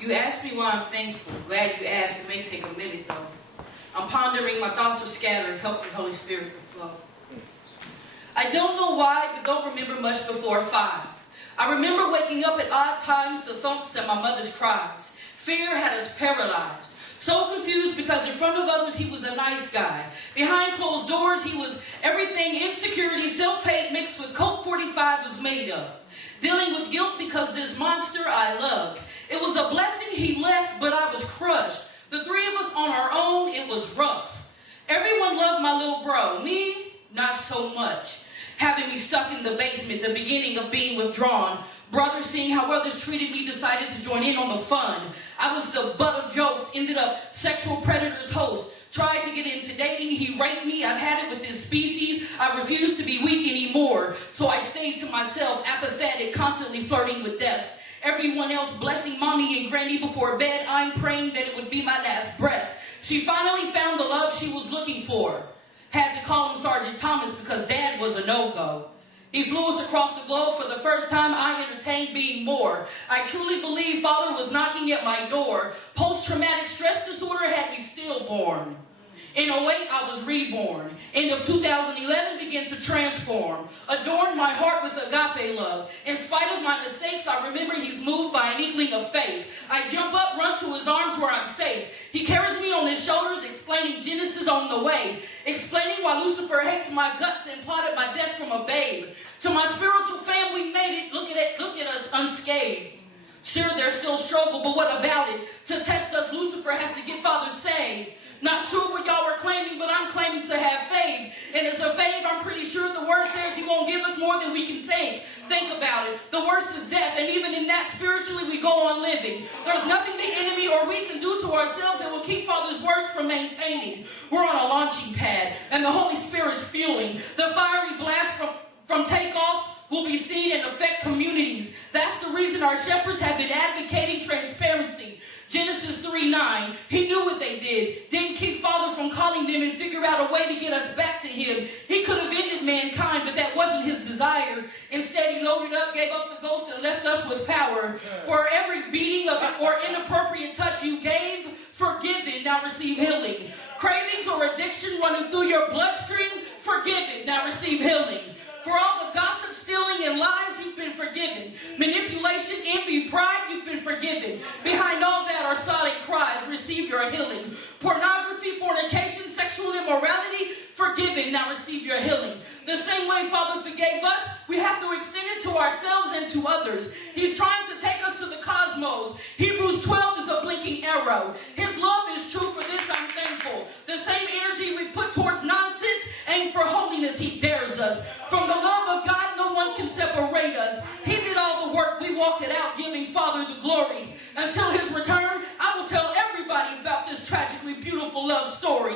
You asked me why I'm thankful. Glad you asked. It may take a minute, though. I'm pondering. My thoughts are scattered. Help me, Holy Spirit, to flow. I don't know why, but don't remember much before 5. I remember waking up at odd times to thumps and my mother's cries. Fear had us paralyzed. So confused because in front of others he was a nice guy. Behind closed doors he was everything insecurity, self-hate mixed with Coke 45 was made of. Dealing with guilt because this monster I loved. It was a blessing he left, but I was crushed. The three of us on our own, it was rough. Everyone loved my little bro. Me, not so much. Having me stuck in the basement, the beginning of being withdrawn. Brothers, seeing how others treated me, decided to join in on the fun. I was the butt of jokes, ended up sexual predator's host. Tried to get into dating, he raped me. I've had it with this species. I refuse to be weak anymore. So I stayed to myself, apathetic, constantly flirting with death. Everyone else blessing mommy and granny before bed. I'm praying that it would be my last breath. She finally found the love she was looking for. Had to call him Sergeant Thomas because Dad was a no-go. He flew us across the globe. For the first time, I entertained being more. I truly believe Father was knocking at my door. Post-traumatic stress disorder had me stillborn. In 08, I was reborn. End of 2011, began to transform. Adorned my heart with agape love. In spite of my mistakes, I remember he's moved by an inkling of faith. I jump up, run to his arms where I'm safe. He carries me on his shoulders, explaining Genesis on the way. Explaining why Lucifer hates my guts and plotted my death from a babe. To my spiritual fam, we made it. Look at us unscathed. Sure, there's still struggle, but what about it? To test us, Lucifer has to get Father saved. Not sure what y'all were claiming, but I'm claiming to have faith. And as a faith, I'm pretty sure the word says he won't give us more than we can take. Think about it. The worst is death, and even in that, spiritually, we go on living. There's nothing the enemy or we can do to ourselves that will keep Father's words from maintaining. We're on a launching pad, and the Holy Spirit's fueling. The fiery blast from takeoff will be seen and affect communities. That's the reason our shepherds have been advocating transparency. Genesis 3:9, he knew what they did. Didn't keep Father from calling them and figure out a way to get us back to him. He could have ended mankind, but that wasn't his desire. Instead, he loaded up, gave up the ghost, and left us with power. For every beating of it or inappropriate touch you gave, forgiven, now receive healing. Cravings or addiction running through your bloodstream, forgiven, now receive healing. For all the gossip, stealing, and lies, you've been forgiven. Manipulation, envy, pride, you've been forgiven. Behind all that are silent cries, receive your healing. Pornography, fornication, sexual immorality, forgiven, now receive your healing. The same way Father forgave us, we have to extend it to ourselves and to others. He's trying to take us to the cosmos. Hebrews 12 is a blinking arrow. His love is true. For this I'm thankful. The same energy we put towards nonsense, aim for holiness, he dares us. From the love of God, no one can separate us. He did all the work, we walk it out, giving Father the glory. Until his return, I will tell everybody about this tragically beautiful love story.